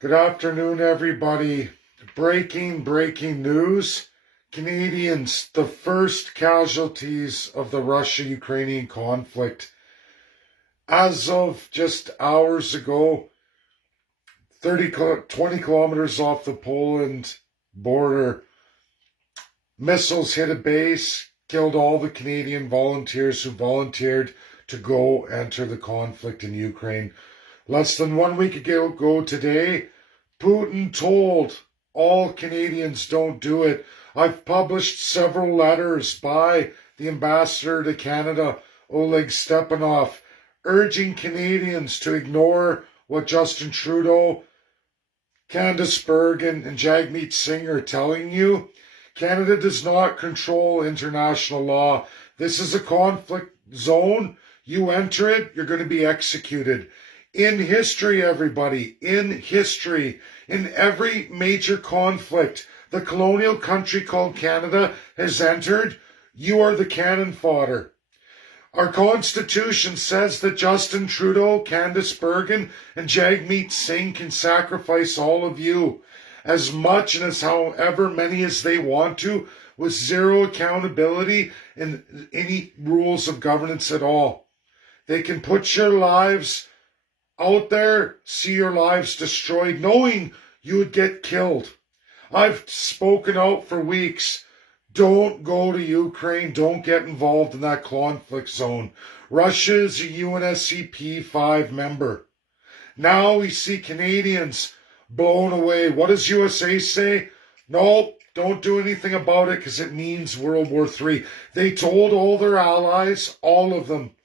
Good afternoon, everybody. Breaking news. Canadians, the first casualties of the Russia-Ukrainian conflict. As of just hours ago, 20 kilometers off the Poland border, missiles hit a base, killed all the Canadian volunteers who volunteered to go enter the conflict in Ukraine. Less than 1 week ago today, Putin told all Canadians don't do it. I've published several letters by the ambassador to Canada, Oleg Stepanov, urging Canadians to ignore what Justin Trudeau, Candace Bergen, and Jagmeet Singh are telling you. Canada does not control international law. This is a conflict zone. You enter it, you're going to be executed. In history, everybody, in history, in every major conflict the colonial country called Canada has entered, you are the cannon fodder. Our Constitution says that Justin Trudeau, Candace Bergen, and Jagmeet Singh can sacrifice all of you as much and as however many as they want to, with zero accountability and any rules of governance at all. They can put your lives out there, see your lives destroyed, knowing you would get killed. I've spoken out for weeks. Don't go to Ukraine. Don't get involved in that conflict zone. Russia is a UNSCP 5 member. Now we see Canadians blown away. What does USA say? No, don't do anything about it because it means World War III. They told all their allies, all of them.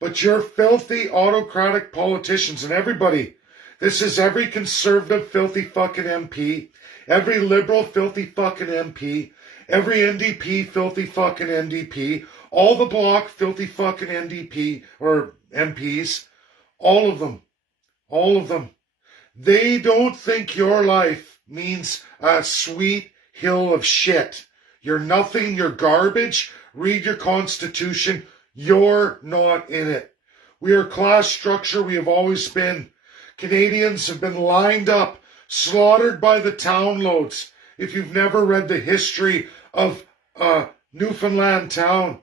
But you're filthy autocratic politicians, and everybody, this is every conservative filthy fucking MP, every liberal filthy fucking MP, every NDP filthy fucking NDP, all the bloc filthy fucking NDP or MPs, all of them. They don't think your life means a sweet hill of shit. You're nothing, you're garbage. Read your Constitution. You're not in it. We are class structure. We have always been. Canadians have been lined up, slaughtered by the town loads. If you've never read the history of Newfoundland town,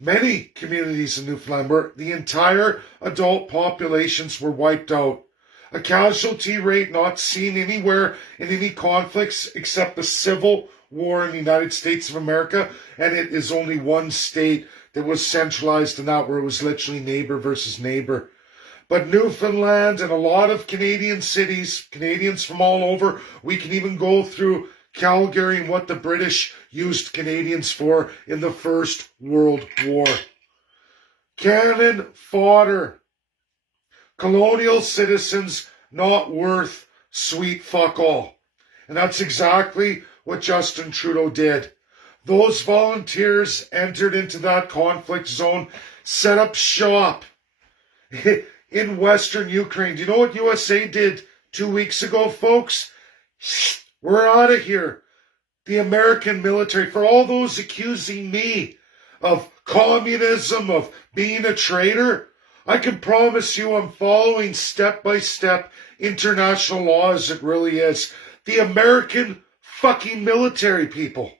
many communities in Newfoundland where the entire adult populations were wiped out. A casualty rate not seen anywhere in any conflicts except the Civil War in the United States of America, and it is only one state that was centralized in that, where it was literally neighbor versus neighbor. But Newfoundland and a lot of Canadian cities, Canadians from all over, we can even go through Calgary and what the British used Canadians for in the First World War. Cannon fodder. Colonial citizens not worth sweet fuck all. And that's exactly what Justin Trudeau did. Those volunteers entered into that conflict zone, set up shop in Western Ukraine. Do you know what USA did 2 weeks ago, folks? We're out of here. The American military, for all those accusing me of communism, of being a traitor, I can promise you I'm following step-by-step international law as it really is. The American fucking military, people.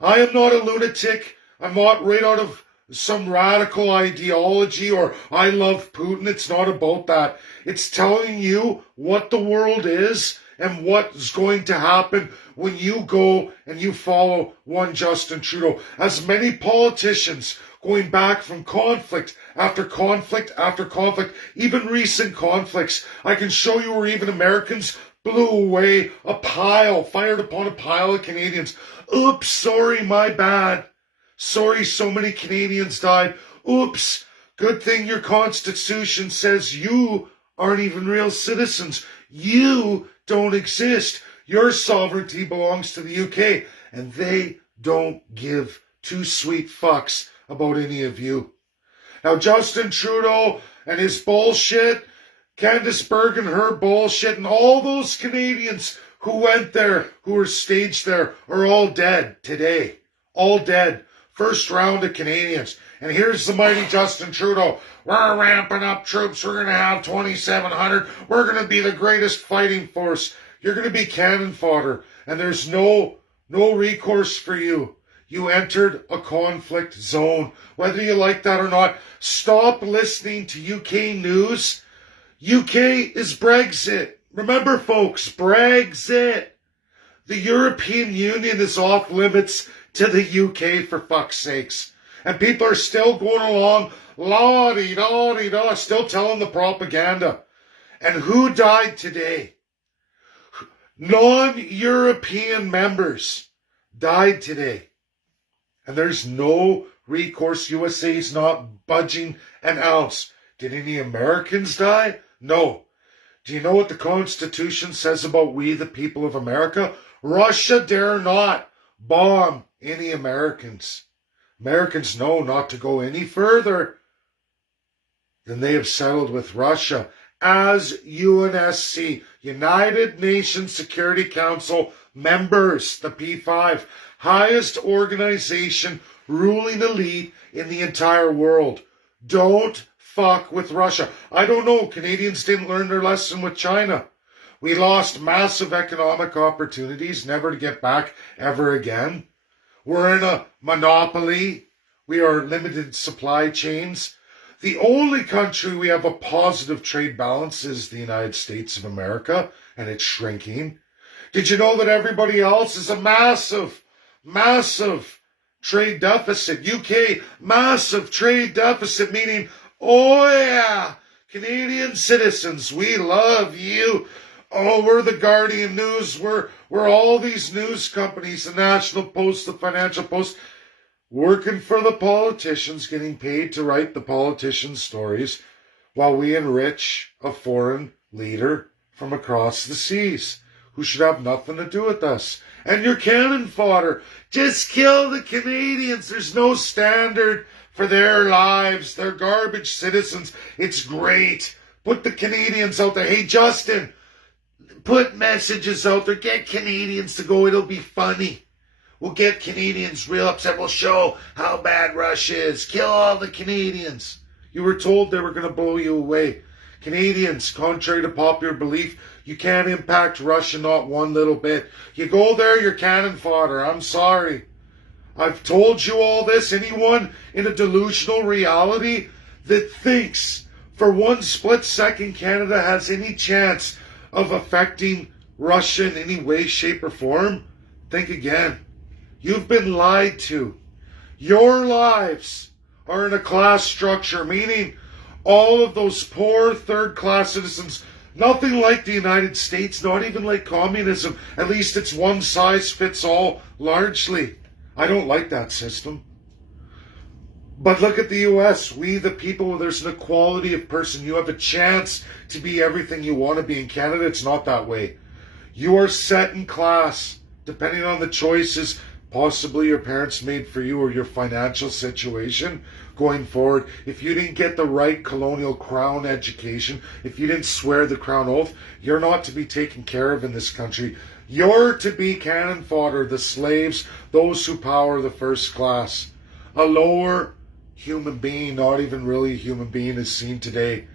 I am not a lunatic. I'm not right out of some radical ideology or I love Putin. It's not about that. It's telling you what the world is and what's going to happen when you go and you follow one Justin Trudeau. As many politicians going back from conflict after conflict after conflict, even recent conflicts, I can show you where even Americans blew away a pile, fired upon a pile of Canadians. Oops, sorry, my bad. Sorry, so many Canadians died. Oops, good thing your Constitution says you aren't even real citizens. You don't exist. Your sovereignty belongs to the UK, and they don't give two sweet fucks about any of you. Now, Justin Trudeau and his bullshit, Candace Bergen, her bullshit, and all those Canadians who went there, who were staged there, are all dead today. All dead. first round of Canadians. And here's the mighty Justin Trudeau. We're ramping up troops. We're going to have 2,700. We're going to be the greatest fighting force. You're going to be cannon fodder. And there's no recourse for you. You entered a conflict zone. Whether you like that or not, stop listening to UK news. UK is Brexit. Remember, folks, Brexit. The European Union is off limits to the UK, for fuck's sakes. And people are still going along, la-di-da-di-da, still telling the propaganda. And who died today? Non-European members died today. And there's no recourse. USA's not budging an ounce. Did any Americans die? No. Do you know what the Constitution says about we, the people of America? Russia dare not bomb any Americans. Americans know not to go any further than they have settled with Russia. As UNSC, United Nations Security Council members, the P5, highest organization, ruling elite in the entire world. Don't fuck with Russia. I don't know, Canadians didn't learn their lesson with China. We lost massive economic opportunities, never to get back ever again. We're in a monopoly. We are limited supply chains. The only country we have a positive trade balance is the United States of America, and it's shrinking. Did you know that everybody else is a massive trade deficit? UK, massive trade deficit, meaning, oh yeah, Canadian citizens, we love you. Oh, we're the Guardian News. We're all these news companies, the National Post, the Financial Post, working for the politicians, getting paid to write the politicians' stories, while we enrich a foreign leader from across the seas who should have nothing to do with us. And you're cannon fodder. Just kill the Canadians. There's no standard for their lives. They're garbage citizens. It's great. Put the Canadians out there. Hey, Justin, put messages out there. Get Canadians to go. It'll be funny. We'll get Canadians real upset. We'll show how bad Russia is. Kill all the Canadians. You were told they were going to blow you away. Canadians, contrary to popular belief, you can't impact Russia not one little bit. You go there, you're cannon fodder. I'm sorry. I've told you all this. Anyone in a delusional reality that thinks for one split second Canada has any chance of affecting Russia in any way, shape, or form, think again. You've been lied to. Your lives are in a class structure, meaning all of those poor third-class citizens, nothing like the United States, not even like communism. At least it's one size fits all, largely. I don't like that system. But look at the US. We, the people, there's an equality of person. You have a chance to be everything you want to be. In Canada, it's not that way. You are set in class, depending on the choices possibly your parents made for you or your financial situation going forward. If you didn't get the right colonial crown education, if you didn't swear the crown oath, you're not to be taken care of in this country. You're to be cannon fodder, the slaves, those who power the first class. A lower human being, not even really a human being, is seen today.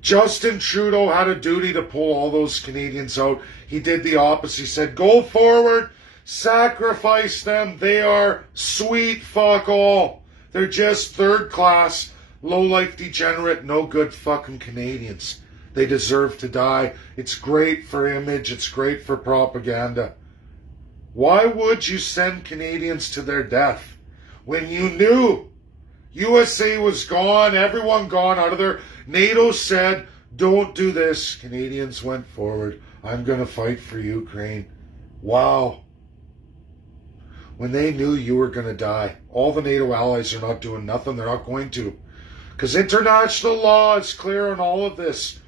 Justin Trudeau had a duty to pull all those Canadians out. He did the opposite. He said, go forward, sacrifice them. They are sweet fuck all. They're just third class, low-life degenerate, no good fucking Canadians. They deserve to die. It's great for image. It's great for propaganda. Why would you send Canadians to their death when you knew USA was gone, everyone gone out of there? NATO said, don't do this. Canadians went forward. I'm going to fight for Ukraine. Wow. When they knew you were going to die. All the NATO allies are not doing nothing. They're not going to. Because international law is clear on all of this.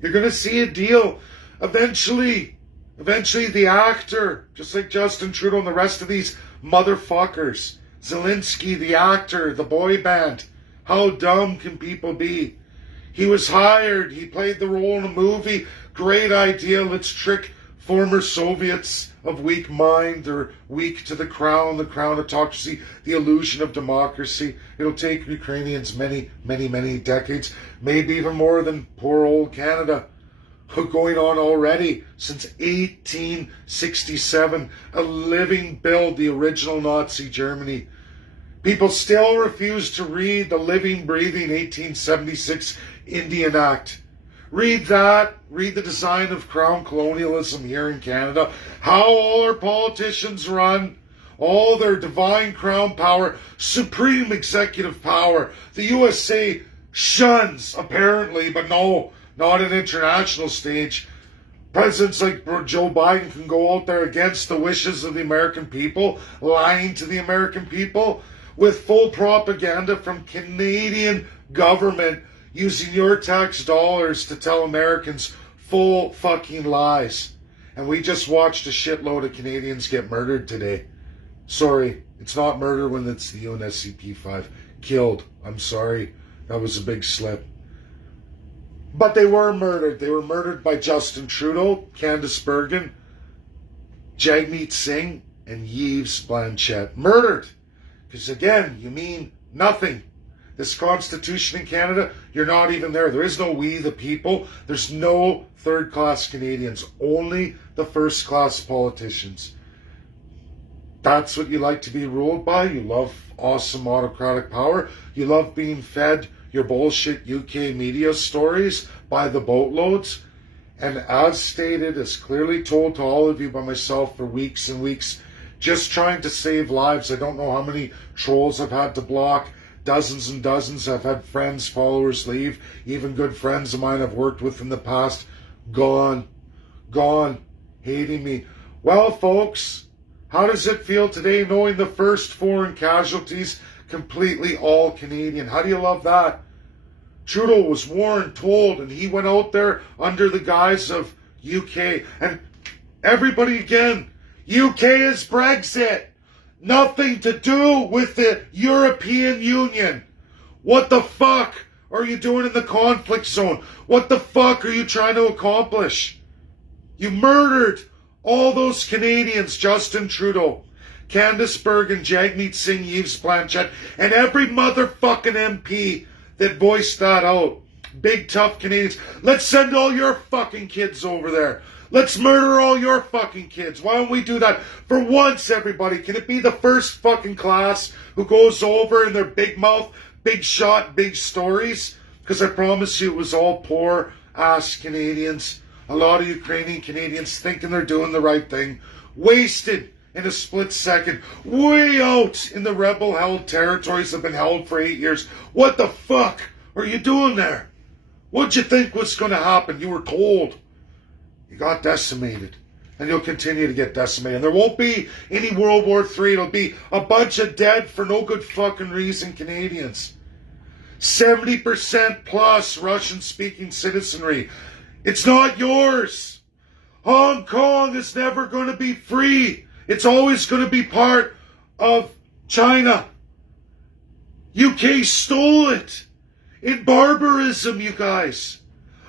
You're going to see a deal. Eventually the actor, just like Justin Trudeau and the rest of these motherfuckers, Zelensky, the actor, the boy band, how dumb can people be? He was hired. He played the role in a movie. Great idea. Let's trick former Soviets of weak mind or weak to the crown autocracy, the illusion of democracy. It'll take Ukrainians many, many, many decades, maybe even more than poor old Canada, going on already since 1867, a living build, the original Nazi Germany. People still refuse to read the living, breathing 1876 Indian Act. Read that. Read the design of crown colonialism here in Canada. How all our politicians run. All their divine crown power, supreme executive power. The USA shuns, apparently, but no, not an international stage. Presidents like Joe Biden can go out there against the wishes of the American people, lying to the American people, with full propaganda from Canadian government, using your tax dollars to tell Americans full fucking lies. And we just watched a shitload of Canadians get murdered today. Sorry, it's not murder when it's the UNSCP-5. Killed. I'm sorry. That was a big slip. But they were murdered. They were murdered by Justin Trudeau, Candice Bergen, Jagmeet Singh, and Yves Blanchette. Murdered. Because again, you mean nothing. This Constitution in Canada, you're not even there. There is no we the people. There's no third-class Canadians. Only the first-class politicians. That's what you like to be ruled by. You love awesome autocratic power. You love being fed your bullshit UK media stories by the boatloads. And as stated, as clearly told to all of you by myself for weeks and weeks, just trying to save lives. I don't know how many trolls I've had to block. Dozens and dozens. I've had friends, followers leave. Even good friends of mine I've worked with in the past. Gone. Hating me. Well, folks, how does it feel today knowing the first foreign casualties completely all Canadian? How do you love that? Trudeau was warned, told, and he went out there under the guise of UK. And everybody again, UK is Brexit. Nothing to do with the European Union. What the fuck are you doing in the conflict zone? What the fuck are you trying to accomplish? You murdered all those Canadians, Justin Trudeau, Candice Bergen, Jagmeet Singh, Yves Blanchette, and every motherfucking MP that voiced that out. Big tough Canadians. Let's send all your fucking kids over there. Let's murder all your fucking kids. Why don't we do that for once, everybody? Can it be the first fucking class who goes over in their big mouth, big shot, big stories? Because I promise you it was all poor ass Canadians. A lot of Ukrainian Canadians thinking they're doing the right thing. Wasted in a split second. Way out in the rebel-held territories that have been held for 8 years. What the fuck are you doing there? What'd you think was going to happen? You were told. You got decimated. And you'll continue to get decimated. And there won't be any World War III. It'll be a bunch of dead for no good fucking reason Canadians. 70% plus Russian-speaking citizenry. It's not yours. Hong Kong is never going to be free. It's always going to be part of China. UK stole it. In barbarism, you guys.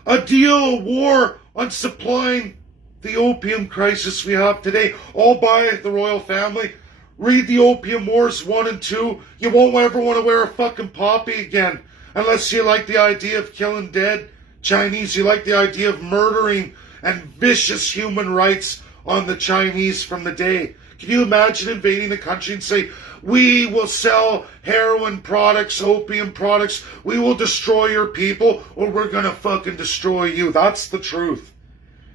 A deal, a war on supplying the opium crisis we have today, all by the royal family. Read the Opium Wars 1 and 2. You won't ever want to wear a fucking poppy again. Unless you like the idea of killing dead Chinese. You like the idea of murdering and vicious human rights on the Chinese from the day. Can you imagine invading a country and say, we will sell heroin products, opium products, we will destroy your people, or we're going to fucking destroy you. That's the truth.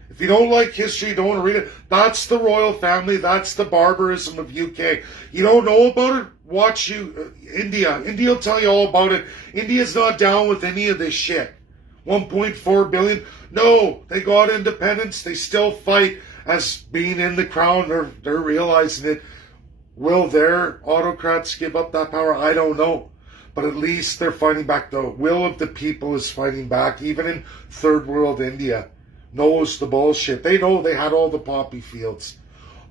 If you don't like history, you don't want to read it, that's the royal family, that's the barbarism of UK. You don't know about it? Watch India. India will tell you all about it. India's not down with any of this shit. 1.4 billion. No, they got independence. They still fight as being in the crown. They're realizing it. Will their autocrats give up that power? I don't know. But at least they're fighting back. The will of the people is fighting back. Even in third world India knows the bullshit. They know they had all the poppy fields.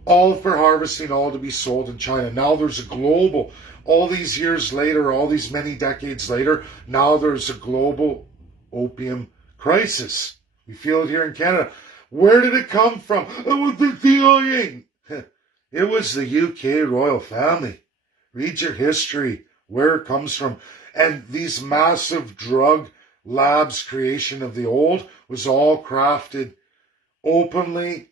All for harvesting, all to be sold in China. Now there's a global, all these years later, all these many decades later, now there's a global opium crisis. We feel it here in Canada. Where did it come from? It was the CIA. It was the UK royal family. Read your history, where it comes from. And these massive drug labs creation of the old was all crafted openly,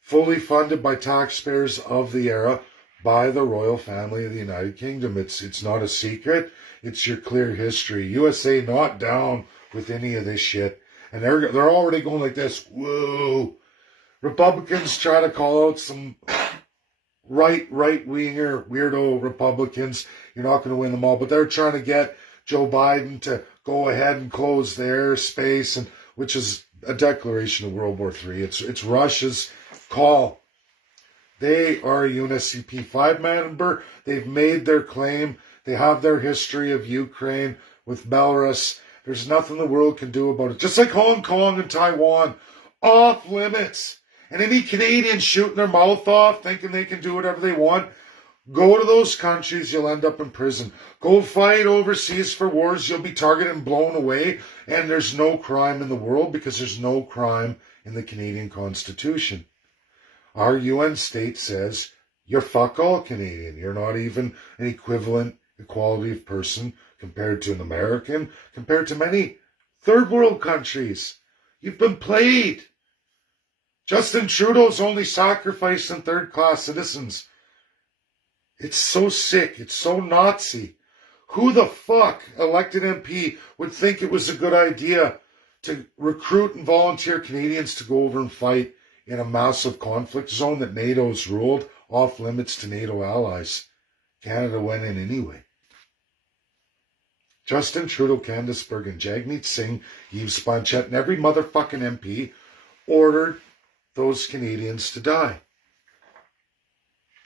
fully funded by taxpayers of the era by the royal family of the United Kingdom. It's not a secret. It's your clear history. USA not down with any of this shit. And they're already going like this. Whoa. Republicans try to call out some right-winger, weirdo Republicans. You're not going to win them all. But they're trying to get Joe Biden to go ahead and close the airspace, and which is a declaration of World War III. It's Russia's call. They are a UNSCP 5 member. They've made their claim. They have their history of Ukraine with Belarus. There's nothing the world can do about it. Just like Hong Kong and Taiwan, off limits. And any Canadians shooting their mouth off, thinking they can do whatever they want, go to those countries, you'll end up in prison. Go fight overseas for wars, you'll be targeted and blown away. And there's no crime in the world because there's no crime in the Canadian Constitution. Our UN state says you're fuck all Canadian. You're not even an equivalent equality of person compared to an American, compared to many third world countries. You've been played. Justin Trudeau's only sacrificing third-class citizens. It's so sick. It's so Nazi. Who the fuck, elected MP, would think it was a good idea to recruit and volunteer Canadians to go over and fight in a massive conflict zone that NATO's ruled off limits to NATO allies? Canada went in anyway. Justin Trudeau, Candace Bergen, Jagmeet Singh, Yves Blanchet, and every motherfucking MP ordered those Canadians to die.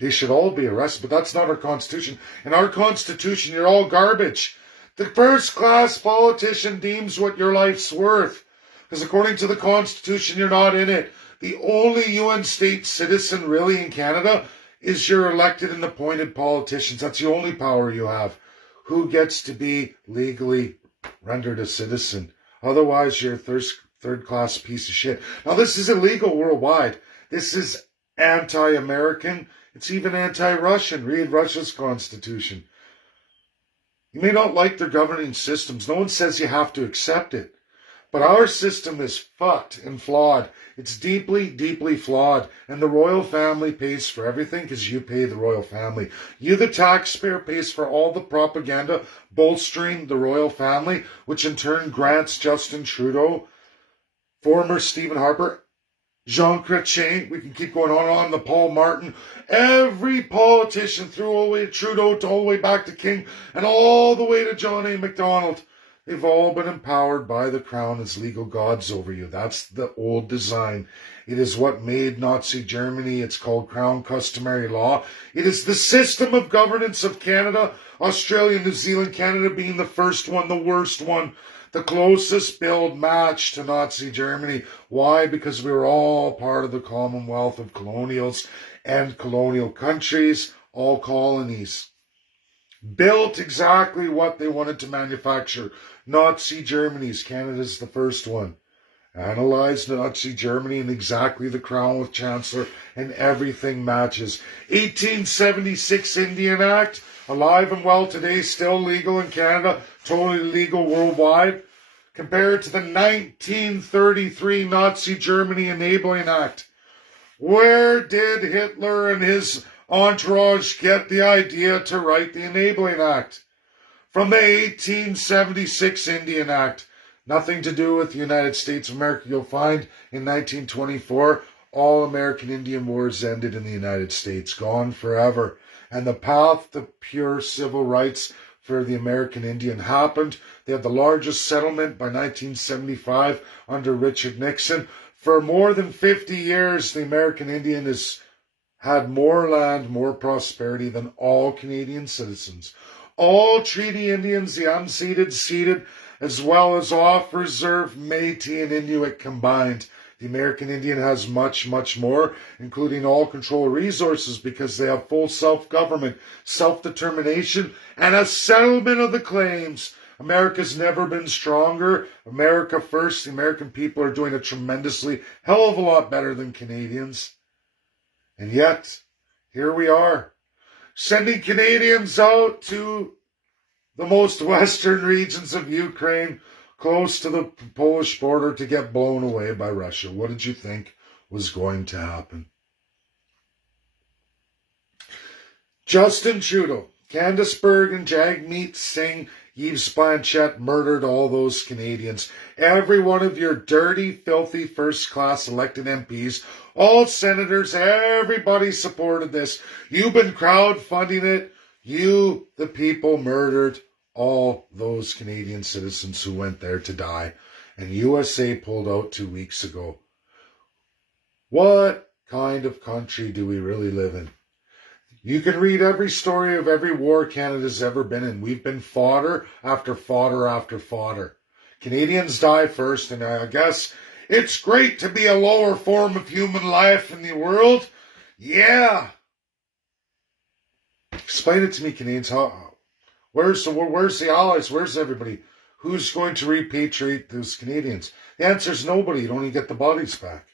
They should all be arrested, but that's not our Constitution. In our Constitution, you're all garbage. The first-class politician deems what your life's worth. Because according to the Constitution, you're not in it. The only UN state citizen really in Canada is your elected and appointed politicians. That's the only power you have. Who gets to be legally rendered a citizen? Otherwise, you're a third-class piece of shit. Now, this is illegal worldwide. This is anti-American. It's even anti-Russian. Read Russia's constitution. You may not like their governing systems. No one says you have to accept it. But our system is fucked and flawed. It's deeply, deeply flawed. And the royal family pays for everything because you pay the royal family. You, the taxpayer, pays for all the propaganda bolstering the royal family, which in turn grants Justin Trudeau, former Stephen Harper, Jean Chrétien, we can keep going on, the Paul Martin, every politician through all the way to Trudeau, all the way back to King, and all the way to John A. Macdonald. They've all been empowered by the crown as legal gods over you. That's the old design. It is what made Nazi Germany. It's called Crown Customary Law. It is the system of governance of Canada, Australia, New Zealand, Canada being the first one, the worst one, the closest build match to Nazi Germany. Why? Because we were all part of the Commonwealth of colonials and colonial countries, all colonies. Built exactly what they wanted to manufacture. Nazi Germany's, Canada's the first one. Analyzed Nazi Germany and exactly the crown with Chancellor, and everything matches. 1876 Indian Act, alive and well today, still legal in Canada, totally legal worldwide. Compared to the 1933 Nazi Germany Enabling Act. Where did Hitler and his entourage get the idea to write the Enabling Act? From the 1876 Indian Act. Nothing to do with the United States of America. You'll find in 1924, all American Indian wars ended in the United States, gone forever. And the path to pure civil rights for the American Indian happened. They had the largest settlement by 1975 under Richard Nixon. For more than 50 years, the American Indian has had more land, more prosperity than all Canadian citizens. All treaty Indians, the unceded, ceded, as well as off-reserve Métis and Inuit combined. The American Indian has much, much more, including all control resources because they have full self-government, self-determination, and a settlement of the claims America's never been stronger. America first. The American people are doing a tremendously hell of a lot better than Canadians. And yet, here we are, sending Canadians out to the most western regions of Ukraine, close to the Polish border, to get blown away by Russia. What did you think was going to happen? Justin Trudeau, Candace Bergen, Jagmeet Singh, Yves Blanchette murdered all those Canadians. Every one of your dirty, filthy, first-class elected MPs, all senators, everybody supported this. You've been crowdfunding it. You, the people, murdered all those Canadian citizens who went there to die. And USA pulled out 2 weeks ago. What kind of country do we really live in? You can read every story of every war Canada's ever been in. We've been fodder after fodder after fodder. Canadians die first, and I guess it's great to be a lower form of human life in the world. Yeah. Explain it to me, Canadians. Where's the allies? Where's everybody? Who's going to repatriate those Canadians? The answer is nobody. You don't even get the bodies back.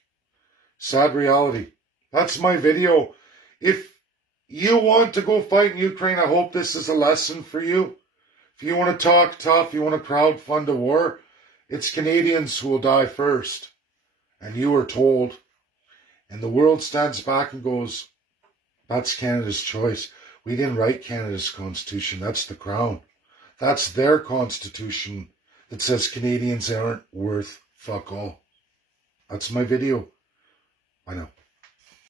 Sad reality. That's my video. If you want to go fight in Ukraine, I hope this is a lesson for you. If you want to talk tough, you want to crowdfund a war, it's Canadians who will die first. And you are told. And the world stands back and goes, that's Canada's choice. We didn't write Canada's constitution. That's the Crown. That's their constitution that says Canadians aren't worth fuck all. That's my video. I know.